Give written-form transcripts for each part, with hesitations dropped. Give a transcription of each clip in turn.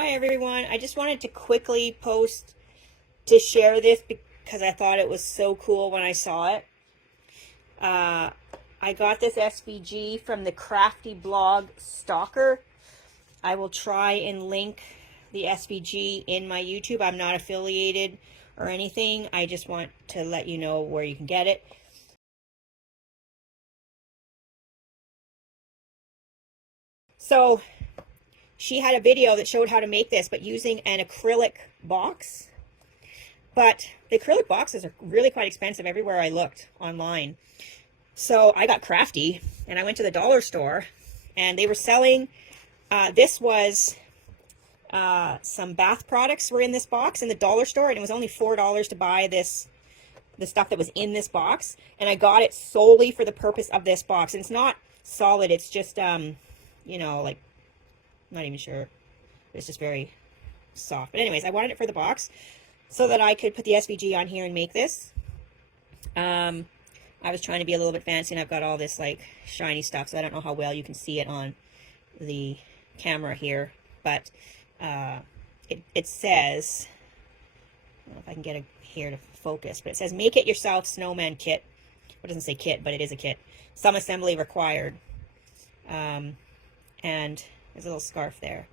Hi everyone, I just wanted to quickly post to share this because I thought it was so cool when I saw it. I got this SVG from the crafty blog Stalker. I will try and link the SVG in my YouTube. I'm not affiliated or anything. I just want to let you know where you can get it. So she had a video that showed how to make this, but using an acrylic box. But the acrylic boxes are really quite expensive everywhere I looked online. So I got crafty and I went to the dollar store and they were selling, this was some bath products were in this box in the dollar store, and it was only $4 to buy the stuff that was in this box. And I got it solely for the purpose of this box. And it's not solid, it's just, you know, like, I'm not even sure. It's just very soft. But anyways, I wanted it for the box so that I could put the SVG on here and make this. I was trying to be a little bit fancy, and I've got all this like shiny stuff, so I don't know how well you can see it on the camera here, but it says, I don't know if I can get it here to focus, but it says make it yourself snowman kit. Well, it doesn't say kit, but it is a kit. Some assembly required. And there's a little scarf there.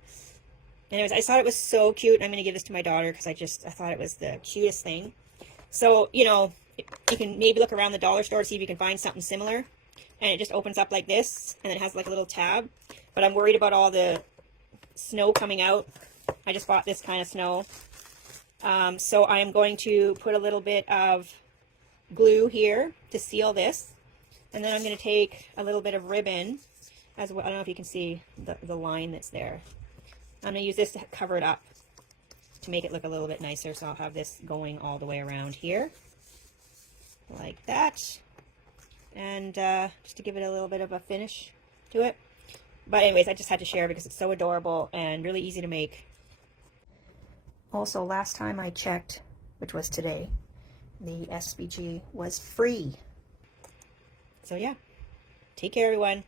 Anyways, I thought it was so cute, and I'm going to give this to my daughter because I thought it was the cutest thing. So, you know, you can maybe look around the dollar store to see if you can find something similar. And it just opens up like this, and it has like a little tab. But I'm worried about all the snow coming out. I just bought this kind of snow. So I am going to put a little bit of glue here to seal this. And then I'm going to take a little bit of ribbon as well. I don't know if you can see the line that's there. I'm going to use this to cover it up to make it look a little bit nicer. So I'll have this going all the way around here like that. And just to give it a little bit of a finish to it. But anyways, I just had to share because it's so adorable and really easy to make. Also, last time I checked, which was today, the SVG was free. So yeah, take care everyone.